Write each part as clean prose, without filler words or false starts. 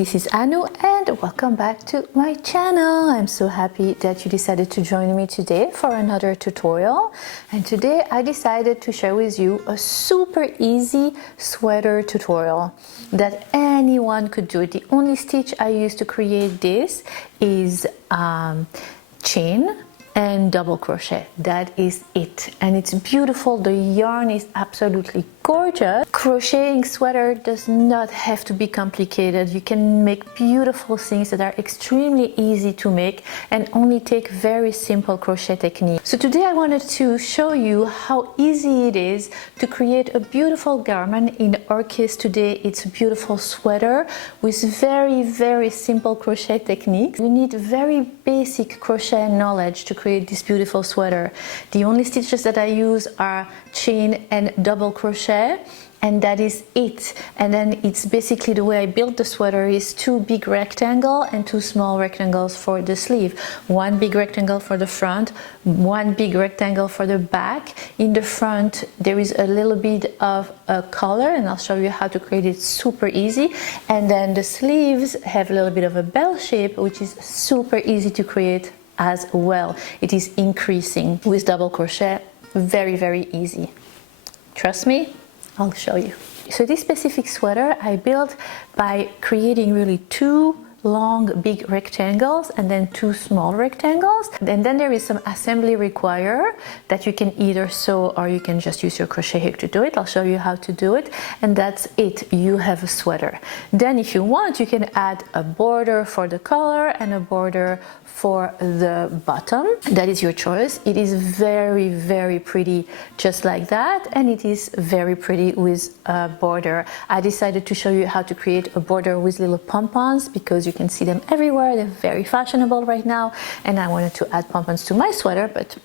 this is Annoo and welcome back to my channel. I'm so happy that you decided to join me today for another tutorial. And today I decided to share with you a super easy sweater tutorial that anyone could do. The only stitch I use to create this is chain and double crochet. That is it, and it's beautiful. The yarn is absolutely gorgeous. Crocheting sweater does not have to be complicated. You can make beautiful things that are extremely easy to make and only take very simple crochet technique. So today I wanted to show you how easy it is to create a beautiful garment. In our case today it's a beautiful sweater with very simple crochet techniques. We need very basic crochet knowledge to create this beautiful sweater. The only stitches that I use are chain and double crochet, and that is it. And then it's basically the way I built the sweater is 2 big rectangles and 2 small rectangles for the sleeve. 1 big rectangle for the front, 1 big rectangle for the back. In the front there is a little bit of a collar, and I'll show you how to create it super easy. And then the sleeves have a little bit of a bell shape, which is super easy to create as well. It is increasing with double crochet. Very easy. Trust me, I'll show you. So this specific sweater I built by creating really 2 long big rectangles and then 2 small rectangles, and then there is some assembly required that you can either sew or you can just use your crochet hook to do it. I'll show you how to do it, and that's it. You have a sweater. Then if you want, you can add a border for the collar and a border for the bottom. That is your choice. It is very pretty just like that, and it is very pretty with a border. I decided to show you how to create a border with little pom-poms because you can see them everywhere. They're very fashionable right now, and I wanted to add pom-poms to my sweater, but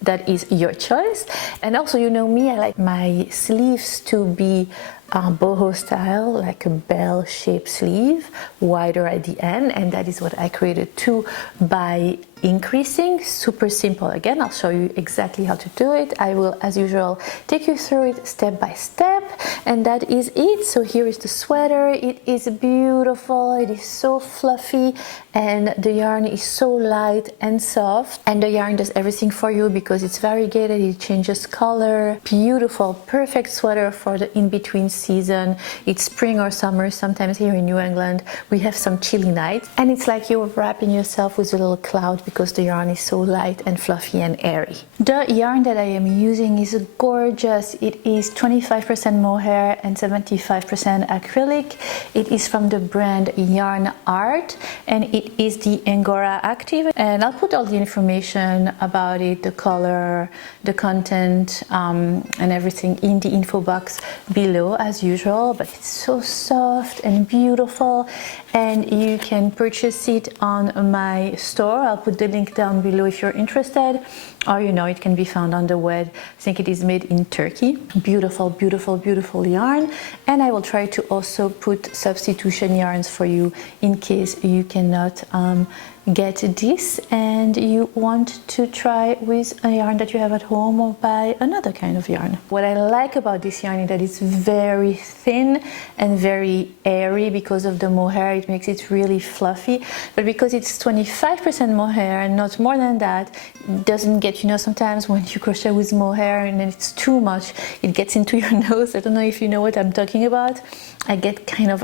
that is your choice. And also, you know me, I like my sleeves to be boho style, like a bell shaped sleeve, wider at the end, and that is what I created too by increasing. Super simple. Again, I'll show you exactly how to do it. I will, as usual, take you through it step by step, and that is it. So here is the sweater. It is beautiful. It is so fluffy, and the yarn is so light and soft, and the yarn does everything for you because it's variegated. It changes color. Beautiful, perfect sweater for the in-between season. It's spring or summer. Sometimes here in New England we have some chilly nights, and it's like you're wrapping yourself with a little cloud because the yarn is so light and fluffy and airy. The yarn that I am using is gorgeous. It is 25% mohair and 75% acrylic. It is from the brand Yarn Art, and it is the Angora Active, and I'll put all the information about it, the color, the content, and everything in the info box below as usual. But it's so soft and beautiful, and you can purchase it on my store. I'll put the link down below if you're interested, or you know, it can be found on the web. I think it is made in Turkey. Beautiful yarn, and I will try to also put substitution yarns for you in case you cannot get this and you want to try with a yarn that you have at home or buy another kind of yarn. What I like about this yarn is that it's very thin and very airy because of the mohair. It makes it really fluffy, but because it's 25% mohair and not more than that, it doesn't get, you know, sometimes when you crochet with mohair and then it's too much, it gets into your nose. I don't know if you know what I'm talking about. I get kind of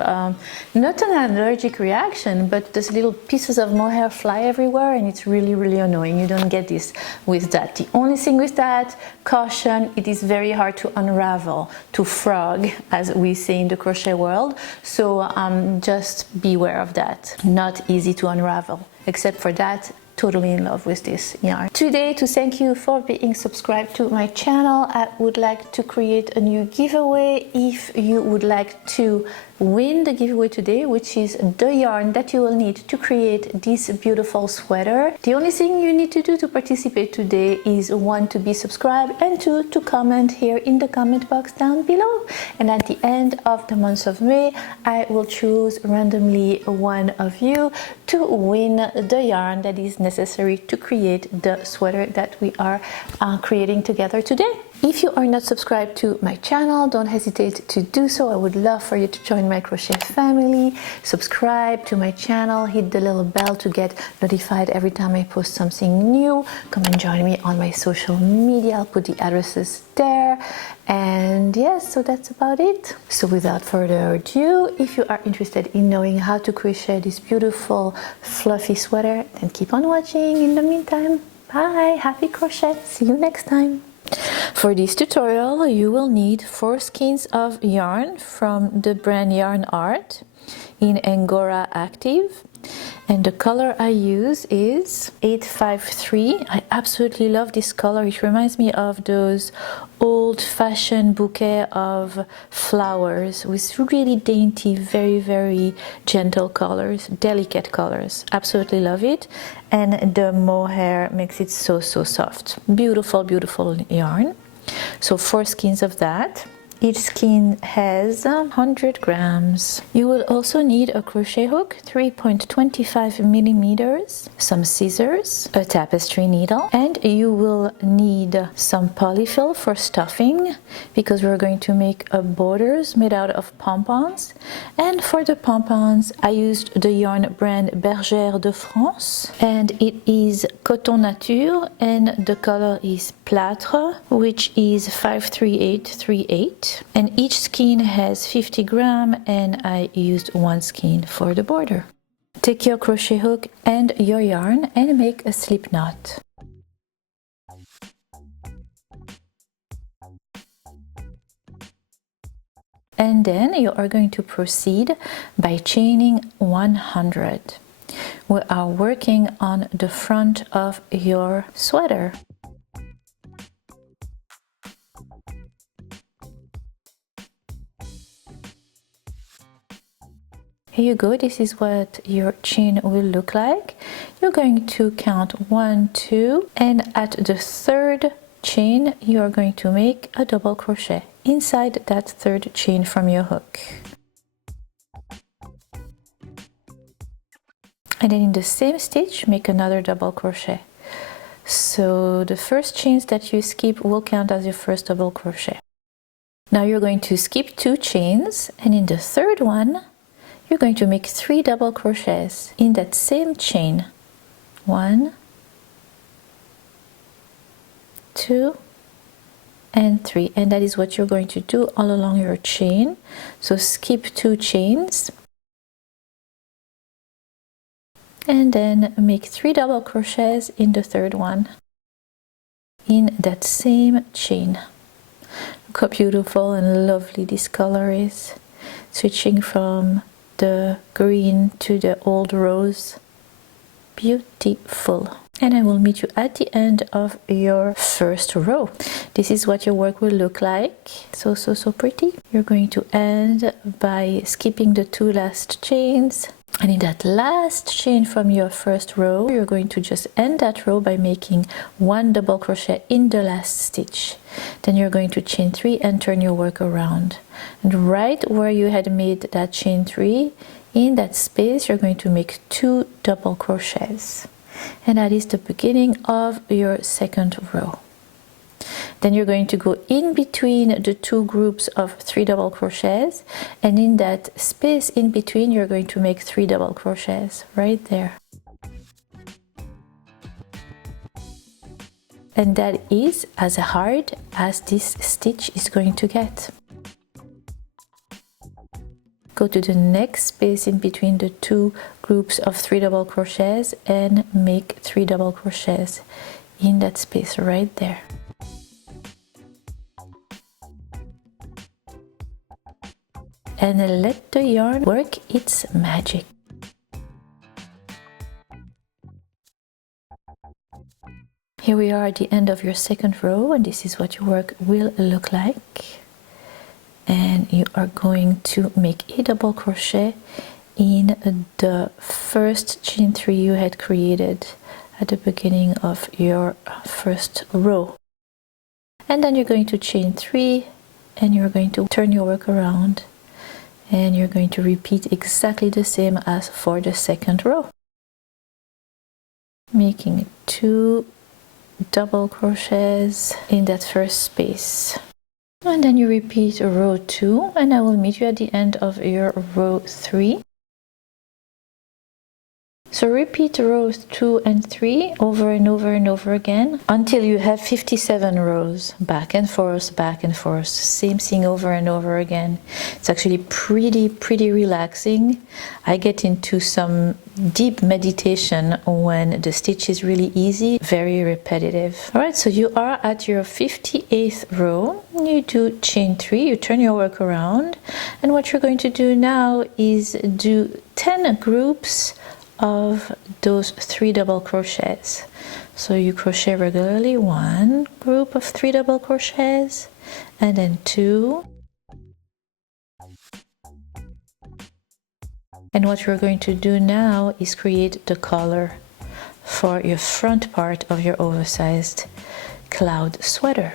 not an allergic reaction, but those little pieces of mohair fly everywhere, and it's really annoying. You don't get this with that. The only thing with that, caution, it is very hard to unravel, to frog, as we say in the crochet world. So just beware of that. Not easy to unravel. Except for that, totally in love with this yarn. Today, to thank you for being subscribed to my channel, I would like to create a new giveaway. If you would like to win the giveaway today, which is the yarn that you will need to create this beautiful sweater, the only thing you need to do to participate today is 1, to be subscribed, and 2, to comment here in the comment box down below. And at the end of the month of May, I will choose randomly one of you to win the yarn that is necessary to create the sweater that we are creating together today. If you are not subscribed to my channel, don't hesitate to do so. I would love for you to join my crochet family. Subscribe to my channel, hit the little bell to get notified every time I post something new. Come and join me on my social media. I'll put the addresses there. And yes, so that's about it. So without further ado, if you are interested in knowing how to crochet this beautiful fluffy sweater, then keep on watching. In the meantime, bye, happy crochet, see you next time. For this tutorial, you will need 4 skeins of yarn from the brand Yarn Art in Angora Active, and the color I use is 853. I absolutely love this color. It reminds me of those old-fashioned bouquet of flowers with really dainty, very gentle colors, delicate colors. Absolutely love it. And the mohair makes it so soft. Beautiful yarn. So 4 skeins of that. Each skein has 100 grams. You will also need a crochet hook, 3.25 millimeters, some scissors, a tapestry needle, and you will need some polyfill for stuffing because we're going to make borders made out of pom poms. And for the pom poms, I used the yarn brand Bèrgère de France, and it is coton nature, and the color is Platre, which is 53838. And each skein has 50 grams, and I used 1 skein for the border. Take your crochet hook and your yarn and make a slip knot. And then you are going to proceed by chaining 100. We are working on the front of your sweater. Here you go, this is what your chain will look like. You're going to count 1, 2, and at the 3rd chain you are going to make a double crochet inside that 3rd chain from your hook. And then in the same stitch make another double crochet. So the first chains that you skip will count as your first double crochet. Now you're going to skip 2 chains, and in the 3rd one you're going to make 3 double crochets in that same chain. 1, 2, and 3. And that is what you're going to do all along your chain. So skip 2 chains and then make 3 double crochets in the 3rd one in that same chain. Look how beautiful and lovely this color is, switching from the green to the old rose. Beautiful. And I will meet you at the end of your first row. This is what your work will look like. So pretty. You're going to end by skipping the 2 last chains, and in that last chain from your first row you're going to just end that row by making 1 double crochet in the last stitch. Then you're going to chain 3 and turn your work around, and right where you had made that chain 3, in that space you're going to make 2 double crochets, and that is the beginning of your 2nd row. Then you're going to go in between the 2 groups of 3 double crochets, and in that space in between you're going to make 3 double crochets right there. And that is as hard as this stitch is going to get. Go to the next space in between the 2 groups of 3 double crochets and make 3 double crochets in that space right there. And let the yarn work its magic. Here we are at the end of your 2nd row, and this is what your work will look like. And you are going to make a double crochet in the first chain 3 you had created at the beginning of your first row. And then you're going to chain 3 and you're going to turn your work around, and you're going to repeat exactly the same as for the 2nd row, making 2 double crochets in that first space. And then you repeat row 2, and I will meet you at the end of your row 3. So repeat rows 2 and 3 over and over and over again until you have 57 rows, back and forth, same thing over and over again. It's actually pretty relaxing. I get into some deep meditation when the stitch is really easy, very repetitive. All right, so you are at your 58th row. You do chain 3, you turn your work around, and what you're going to do now is do 10 groups of those 3 double crochets. So you crochet regularly 1 group of 3 double crochets, and then 2, and what you're going to do now is create the collar for your front part of your oversized cloud sweater.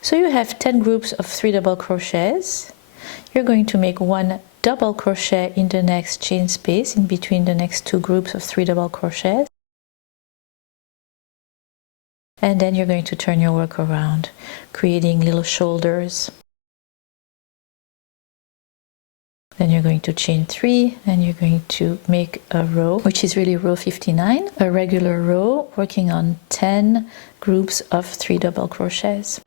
So you have 10 groups of 3 double crochets. You're going to make 1 double crochet in the next chain space in between the next 2 groups of 3 double crochets, and then you're going to turn your work around, creating little shoulders. Then you're going to chain 3, and you're going to make a row, which is really row 59, a regular row working on 10 groups of 3 double crochets.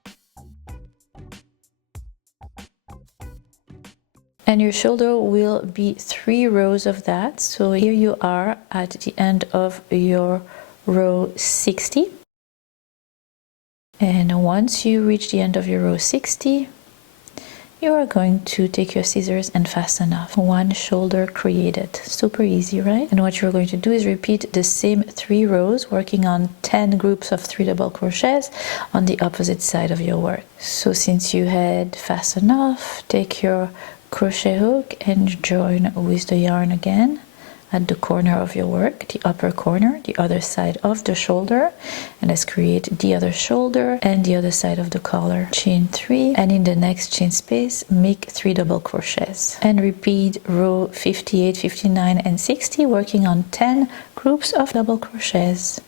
And your shoulder will be 3 rows of that. So here you are at the end of your row 60. And once you reach the end of your row 60, you are going to take your scissors and fasten off 1 shoulder created. Super easy, right? And what you're going to do is repeat the same 3 rows, working on 10 groups of 3 double crochets on the opposite side of your work. So since you had fastened off, take your crochet hook and join with the yarn again at the corner of your work, the upper corner, the other side of the shoulder, and let's create the other shoulder and the other side of the collar. Chain 3, and in the next chain space make 3 double crochets, and repeat row 58, 59 and 60, working on 10 groups of double crochets.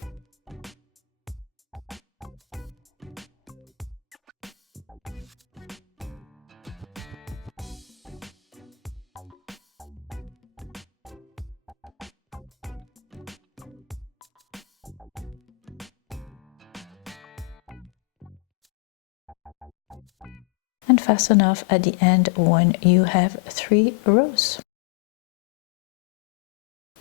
And fasten off at the end when you have 3 rows.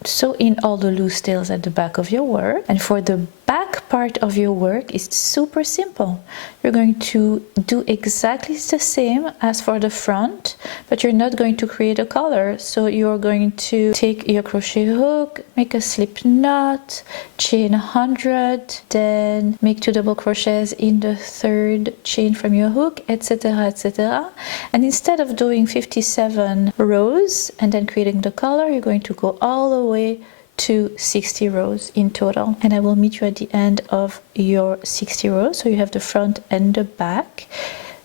Sew in all the loose tails at the back of your work, and for the back part of your work it's super simple. You're going to do exactly the same as for the front, but you're not going to create a collar. So you're going to take your crochet hook, make a slip knot, chain 100, then make 2 double crochets in the 3rd chain from your hook, etc, etc. And instead of doing 57 rows and then creating the collar, you're going to go all the way to 60 rows in total, and I will meet you at the end of your 60 rows. So you have the front and the back.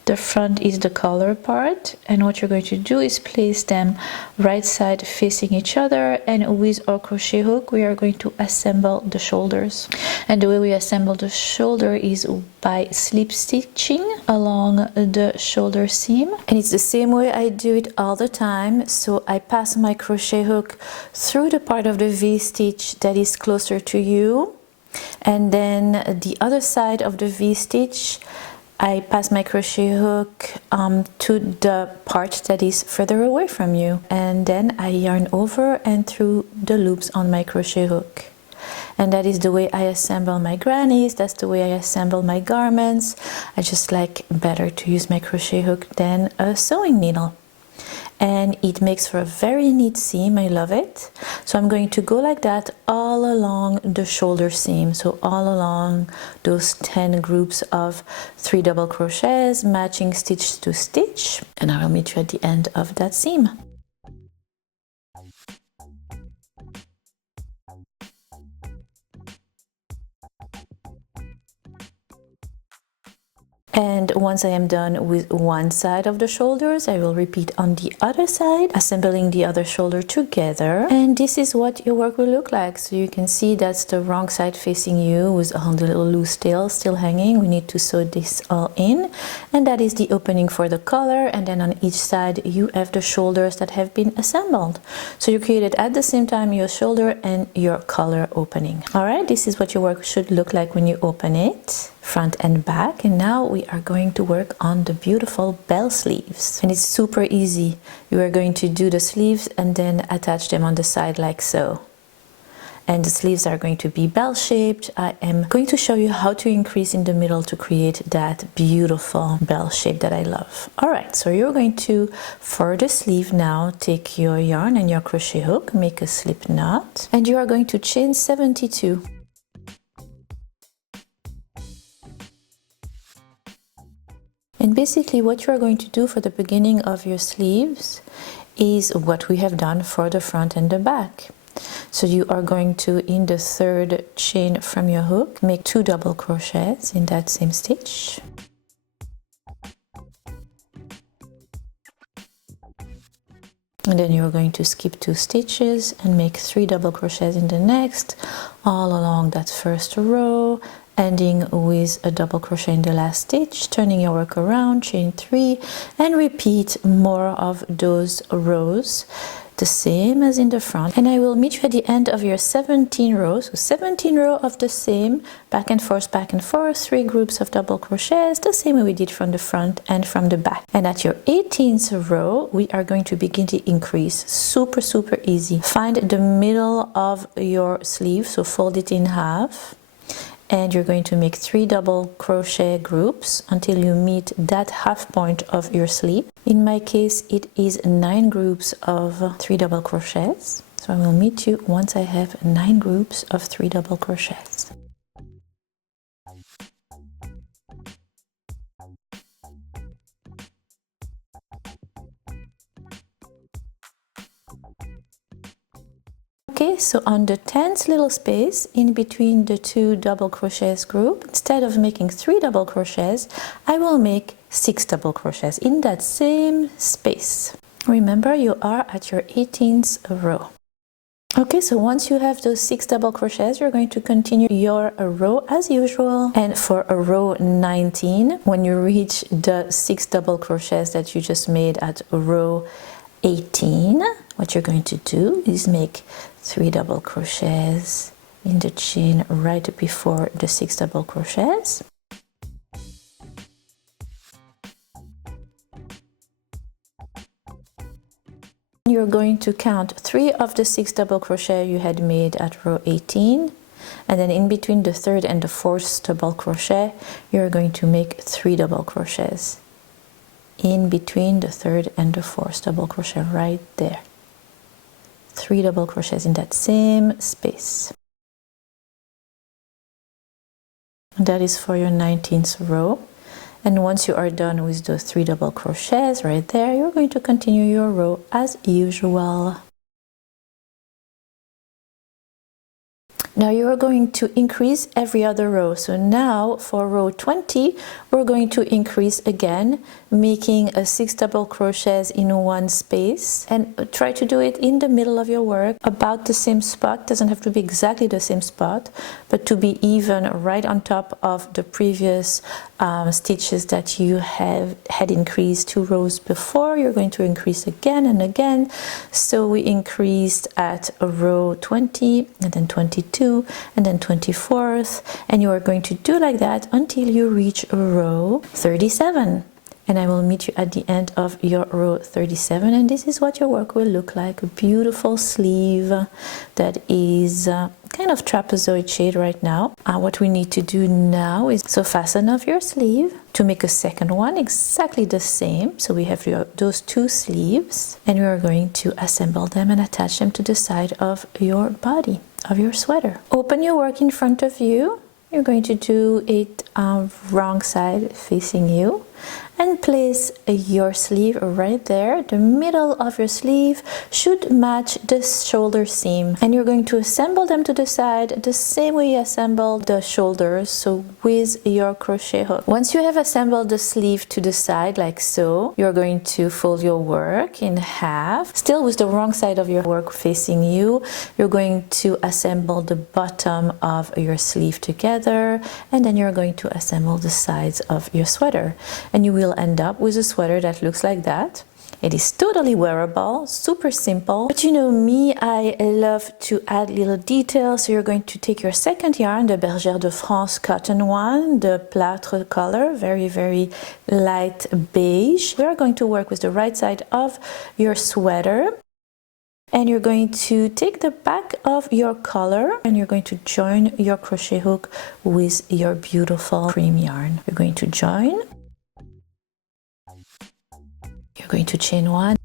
The front is the collar part, and what you're going to do is place them right side facing each other, and with our crochet hook we are going to assemble the shoulders. And the way we assemble the shoulder is by slip stitching along the shoulder seam, and it's the same way I do it all the time. So I pass my crochet hook through the part of the V-stitch that is closer to you, and then the other side of the V-stitch I pass my crochet hook to the part that is further away from you, and then I yarn over and through the loops on my crochet hook. And that is the way I assemble my grannies, that's the way I assemble my garments. I just like better to use my crochet hook than a sewing needle. And it makes for a very neat seam. I love it. So I'm going to go like that all along the shoulder seam, so all along those 10 groups of 3 double crochets, matching stitch to stitch, and I will meet you at the end of that seam. And once I am done with one side of the shoulders, I will repeat on the other side, assembling the other shoulder together. And this is what your work will look like. So you can see that's the wrong side facing you with a little loose tail still hanging. We need to sew this all in. And that is the opening for the collar. And then on each side, you have the shoulders that have been assembled. So you created at the same time your shoulder and your collar opening. All right, this is what your work should look like when you open it, front and back. And now we are going to work on the beautiful bell sleeves, and it's super easy. You are going to do the sleeves and then attach them on the side like so, and the sleeves are going to be bell shaped. I am going to show you how to increase in the middle to create that beautiful bell shape that I love. All right, so you're going to, for the sleeve now, take your yarn and your crochet hook, make a slip knot, and you are going to chain 72. And basically what you are going to do for the beginning of your sleeves is what we have done for the front and the back. So you are going to, in the third chain from your hook, make 2 double crochets in that same stitch. And then you're going to skip 2 stitches and make 3 double crochets in the next, all along that first row, ending with a double crochet in the last stitch, turning your work around, chain 3, and repeat more of those rows, the same as in the front. And I will meet you at the end of your 17 rows. So 17 rows of the same, back and forth, 3 groups of double crochets, the same way we did from the front and from the back. And at your 18th row, we are going to begin the increase. Super, super easy. Find the middle of your sleeve, so fold it in half. And you're going to make 3 double crochet groups until you meet that half point of your sleeve. In my case, it is 9 groups of 3 double crochets. So I will meet you once I have 9 groups of 3 double crochets. Okay, so on the 10th little space in between the 2 double crochets group, instead of making 3 double crochets, I will make 6 double crochets in that same space. Remember, you are at your 18th row. Okay, so once you have those 6 double crochets, you're going to continue your row as usual. And for a row 19, when you reach the 6 double crochets that you just made at row 18, what you're going to do is make 3 double crochets in the chain right before the 6 double crochets. You're going to count 3 of the 6 double crochet you had made at row 18, and then in between the 3rd and the 4th double crochet, you're going to make 3 double crochets in between the 3rd and the 4th double crochet right there. 3 double crochets in that same space. And that is for your 19th row. And once you are done with those 3 double crochets right there, you're going to continue your row as usual. Now you are going to increase every other row. So now for row 20, we're going to increase again, making a 6 double crochets in one space, and try to do it in the middle of your work, about the same spot. Doesn't have to be exactly the same spot, but to be even right on top of the previous stitches that you had increased 2 rows before. You're going to increase again and again. So we increased at row 20 and then 22 and then 24th, and you are going to do like that until you reach row 37. And I will meet you at the end of your row 37, and this is what your work will look like. A beautiful sleeve that is kind of trapezoid shade right now. What we need to do now is so fasten off your sleeve to make a second one exactly the same. So we have those 2 sleeves, and we are going to assemble them and attach them to the side of your body, of your sweater. Open your work in front of you. You're going to do it wrong side facing you, and place your sleeve right there. The middle of your sleeve should match the shoulder seam, and you're going to assemble them to the side the same way you assemble the shoulders, so with your crochet hook. Once you have assembled the sleeve to the side like so, you're going to fold your work in half, still with the wrong side of your work facing you. You're going to assemble the bottom of your sleeve together, and then you're going to assemble the sides of your sweater, and you will end up with a sweater that looks like that. It is totally wearable, super simple, but you know me, I love to add little details. So you're going to take your second yarn, the Bèrgère de France cotton one, the Platre color, very light beige. We are going to work with the right side of your sweater, and you're going to take the back of your collar and you're going to join your crochet hook with your beautiful cream yarn. You're going to join. You're going to chain one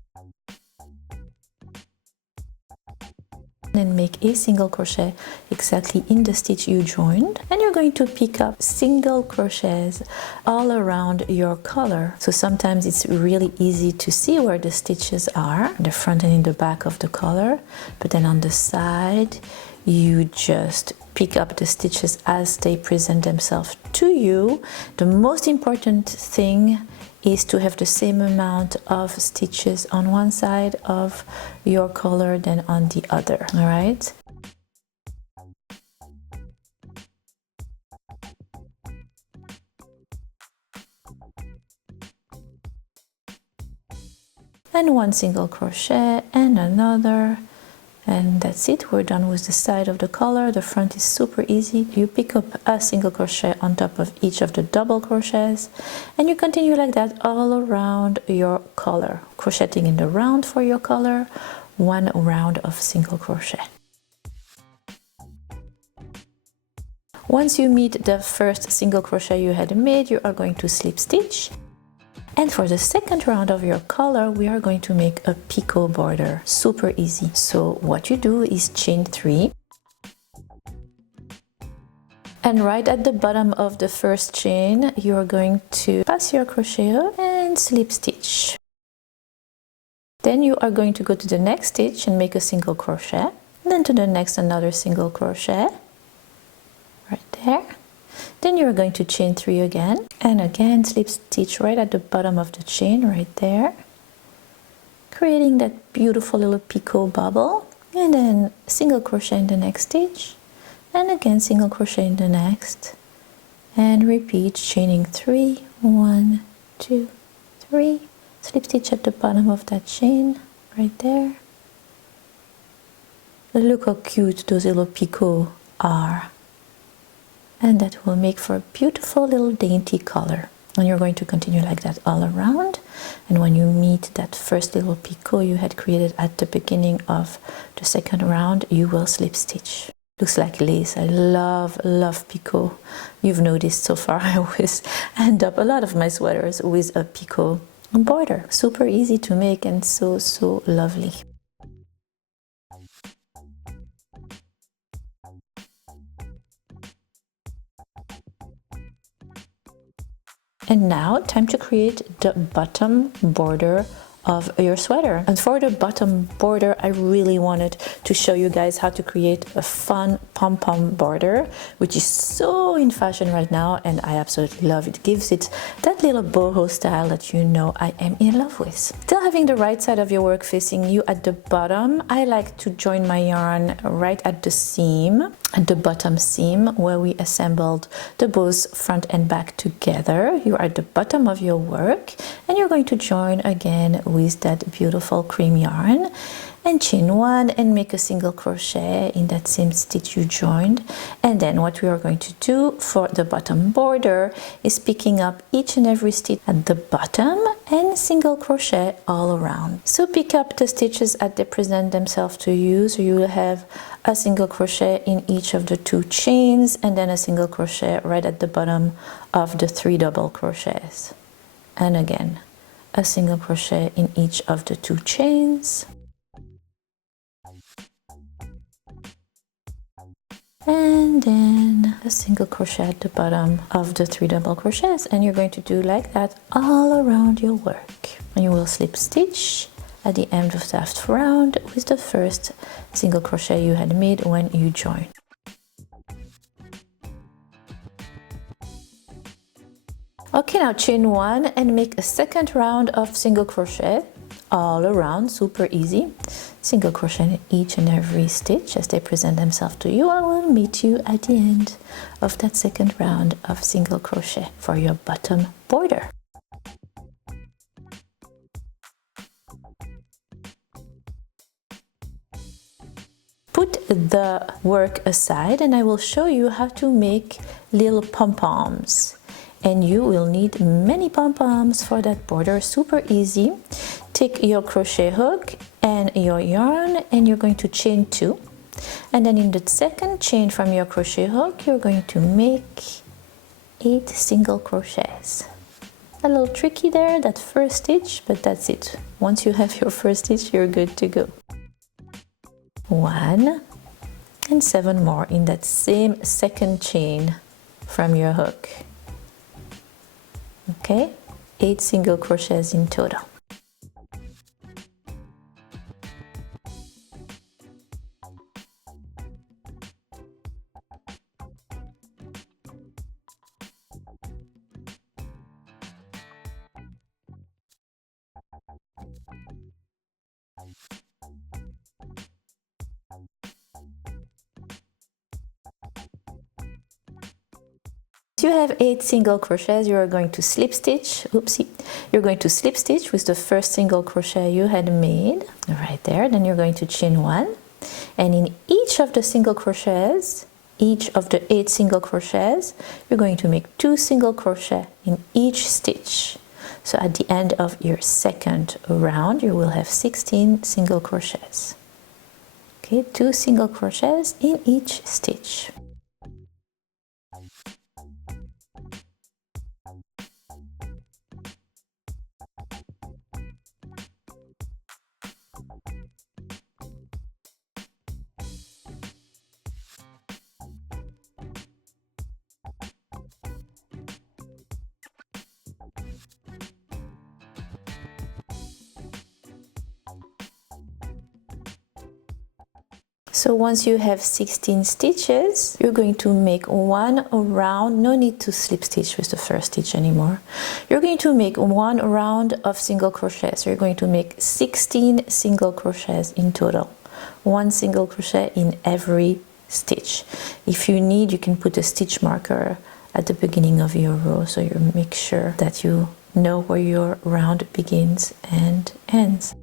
and make a single crochet exactly in the stitch you joined, and you're going to pick up single crochets all around your collar. So sometimes it's really easy to see where the stitches are, the front and in the back of the collar, but then on the side you just pick up the stitches as they present themselves to you. The most important thing is to have the same amount of stitches on one side of your collar than on the other, all right? And one single crochet and another, and that's it. We're done with the side of the collar. The front is super easy. You pick up a single crochet on top of each of the double crochets, and you continue like that all around your collar, crocheting in the round for your collar, one round of single crochet. Once you meet the first single crochet you had made, you are going to slip stitch. And for the second round of your collar, we are going to make a picot border. Super easy. So what you do is chain 3. And right at the bottom of the first chain, you are going to pass your crochet hook and slip stitch. Then you are going to go to the next stitch and make a single crochet. Then to the next, another single crochet. Right there. Then you're going to chain 3 again, and again slip stitch right at the bottom of the chain right there, creating that beautiful little picot bubble, and then single crochet in the next stitch, and again single crochet in the next, and repeat, chaining 3, 1, 2, 3, slip stitch at the bottom of that chain right there. Look how cute those little picots are. And that will make for a beautiful little dainty collar. And you're going to continue like that all around. And when you meet that first little picot you had created at the beginning of the second round, you will slip stitch. Looks like lace. I love picot. You've noticed so far I always end up a lot of my sweaters with a picot border. Super easy to make and so lovely. And now, time to create the bottom border of your sweater. And for the bottom border, I really wanted to show you guys how to create a fun pom-pom border, which is so in fashion right now, and I absolutely love it. It gives it that little boho style that you know I am in love with. Still having the right side of your work facing you at the bottom, I like to join my yarn right at the seam, at the bottom seam where we assembled the both front and back together. You are at the bottom of your work, and you're going to join again with that beautiful cream yarn and chain 1 and make a single crochet in that same stitch you joined. And then what we are going to do for the bottom border is picking up each and every stitch at the bottom and single crochet all around. So pick up the stitches as they present themselves to you. So you will have a single crochet in each of the 2 chains, and then a single crochet right at the bottom of the 3 double crochets, and again a single crochet in each of the 2 chains. and then a single crochet at the bottom of the 3 double crochets, and you're going to do like that all around your work. And you will slip stitch at the end of that round with the first single crochet you had made when you joined. Okay, now chain 1 and make a second round of single crochet all around, super easy. Single crochet in each and every stitch as they present themselves to you. I will meet you at the end of that second round of single crochet for your bottom border. Put the work aside and I will show you how to make little pom-poms. And you will need many pom-poms for that border, super easy. Take your crochet hook and your yarn and you're going to chain 2. And then in the second chain from your crochet hook, you're going to make 8 single crochets. A little tricky there, that first stitch, but that's it. Once you have your first stitch, you're good to go. 1 and 7 more in that same second chain from your hook. Okay, 8 single crochets in total. You have 8 single crochets, you are going to slip stitch, oopsie, you're going to slip stitch with the first single crochet you had made, right there, then you're going to chain 1, and in each of the single crochets, each of the 8 single crochets, you're going to make 2 single crochet in each stitch. So at the end of your second round, you will have 16 single crochets. Okay, 2 single crochets in each stitch. So once you have 16 stitches, you're going to make 1 round, no need to slip stitch with the first stitch anymore. You're going to make 1 round of single crochets. So you're going to make 16 single crochets in total. 1 single crochet in every stitch. If you need, you can put a stitch marker at the beginning of your row so you make sure that you know where your round begins and ends.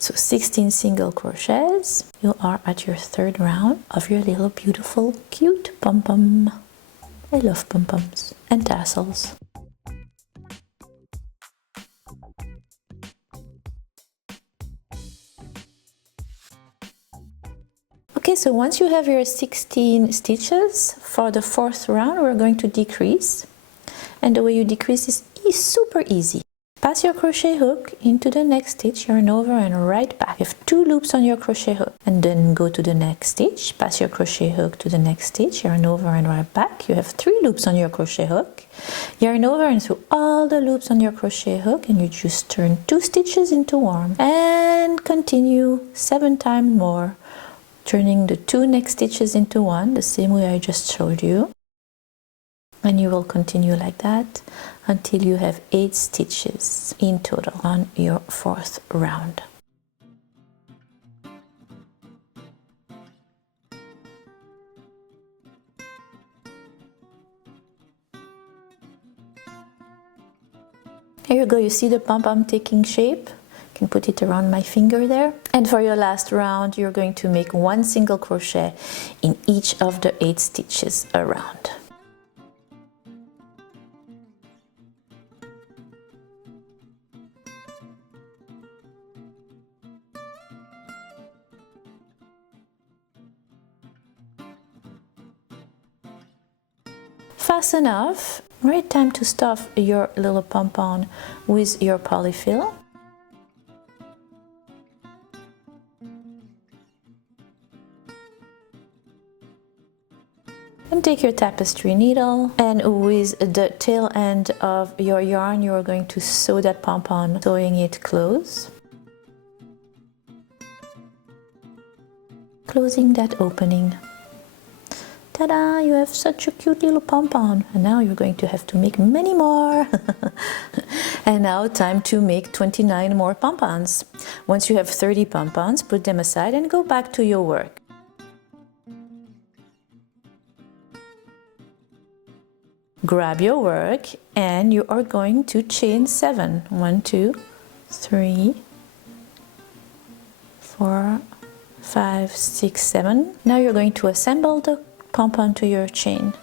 So 16 single crochets, you are at your third round of your little beautiful cute pom-pom. I love pom-poms and tassels. Okay, so once you have your 16 stitches, for the fourth round we're going to decrease. And the way you decrease is super easy. Pass your crochet hook into the next stitch, yarn over and right back. You have 2 loops on your crochet hook and then go to the next stitch, pass your crochet hook to the next stitch, yarn over and right back. You have 3 loops on your crochet hook, yarn over and through all the loops on your crochet hook, and you just turn 2 stitches into 1 and continue 7 times more, turning the 2 next stitches into 1, the same way I just showed you. And you will continue like that until you have 8 stitches in total on your fourth round. Here you go, you see the pom-pom taking shape? You can put it around my finger there. And for your last round, you're going to make 1 single crochet in each of the 8 stitches around. Fast enough, right time to stuff your little pom-pom with your polyfill. And take your tapestry needle, and with the tail end of your yarn you are going to sew that pom-pom, sewing it close, closing that opening. Ta-da! You have such a cute little pom-pom, and now you're going to have to make many more. And now time to make 29 more pom-poms. Once you have 30 pom-poms, put them aside and go back to your work. Grab your work and you are going to chain 7. 1, 2, 3, 4, 5, 6, 7. Now you're going to assemble the pom-pom to your chain.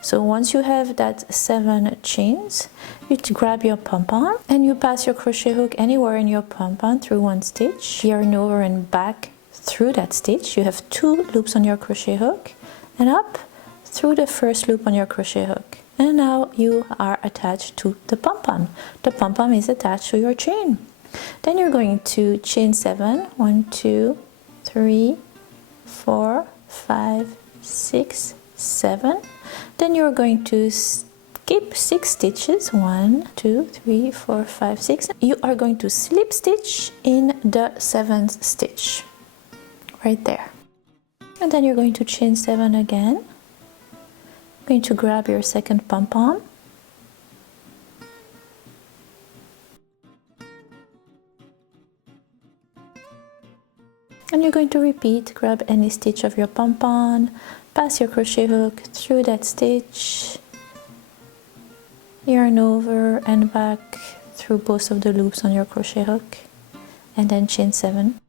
So once you have that 7 chains, you grab your pom-pom and you pass your crochet hook anywhere in your pom-pom through one stitch, yarn over and back through that stitch. You have 2 loops on your crochet hook and up through the first loop on your crochet hook. And now you are attached to the pom-pom. The pom-pom is attached to your chain. Then you're going to chain 7. 1, 2, 3, 4, 5, 6, 7. Then you're going to skip 6 stitches. 1, 2, 3, 4, 5, 6. You are going to slip stitch in the 7th stitch right there. And then you're going to chain 7 again. Going to grab your second pom-pom, and you're going to repeat. Grab any stitch of your pom-pom, pass your crochet hook through that stitch, yarn over and back through both of the loops on your crochet hook, and then chain 7.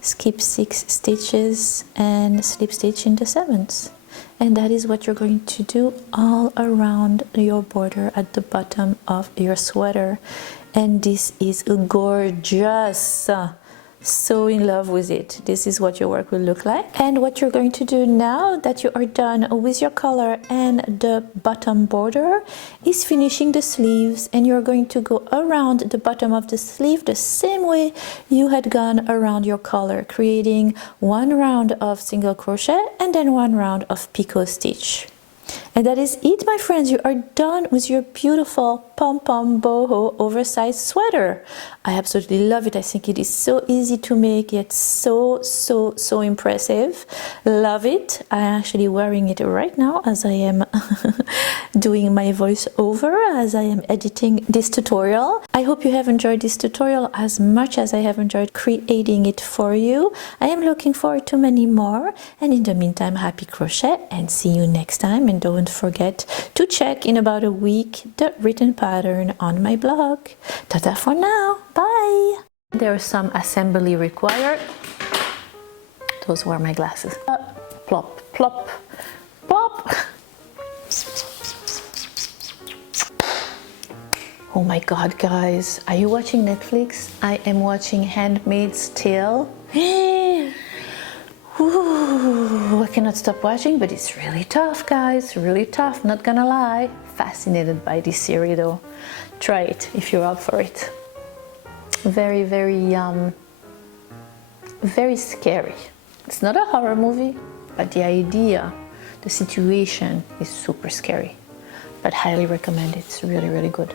Skip 6 stitches and slip stitch in the 7th. And that is what you're going to do all around your border at the bottom of your sweater. And this is gorgeous. So in love with it. This is what your work will look like. And what you're going to do now that you are done with your collar and the bottom border is finishing the sleeves, and you're going to go around the bottom of the sleeve the same way you had gone around your collar, creating 1 round of single crochet and then 1 round of picot stitch. And that is it, my friends. You are done with your beautiful pom-pom boho oversized sweater. I absolutely love it. I think it is so easy to make, yet so impressive. Love it. I'm actually wearing it right now as I am doing my voiceover, as I am editing this tutorial. I hope you have enjoyed this tutorial as much as I have enjoyed creating it for you. I am looking forward to many more, and in the meantime, happy crochet and see you next time. And don't forget to check in about a week the written pattern on my blog. Ta-ta for now. Bye. There is some assembly required. Those were my glasses. Plop, plop, plop. Oh my god, guys, are you watching Netflix? I am watching Handmaid's Tale. Ooh, I cannot stop watching, but it's really tough, guys, really tough, not gonna lie. Fascinated by this series though. Try it if you're up for it. Very scary. It's not a horror movie, but the idea, the situation is super scary. But highly recommend it. It's really good.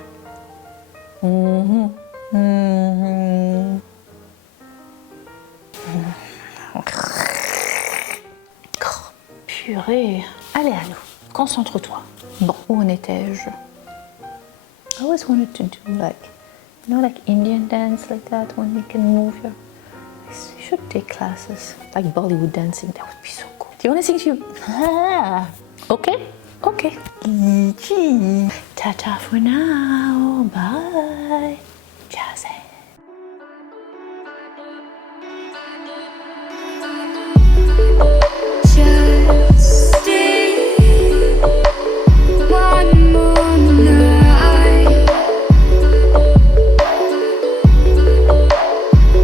Purée. Allez, Annoo, concentre-toi. Bon, où en étais-je? I always wanted to do like, you know, like Indian dance like that, when you can move your... You should take classes, like Bollywood dancing. That would be so cool. Do you want to sing to you? Okay? Okay. Ta-ta for now. Bye.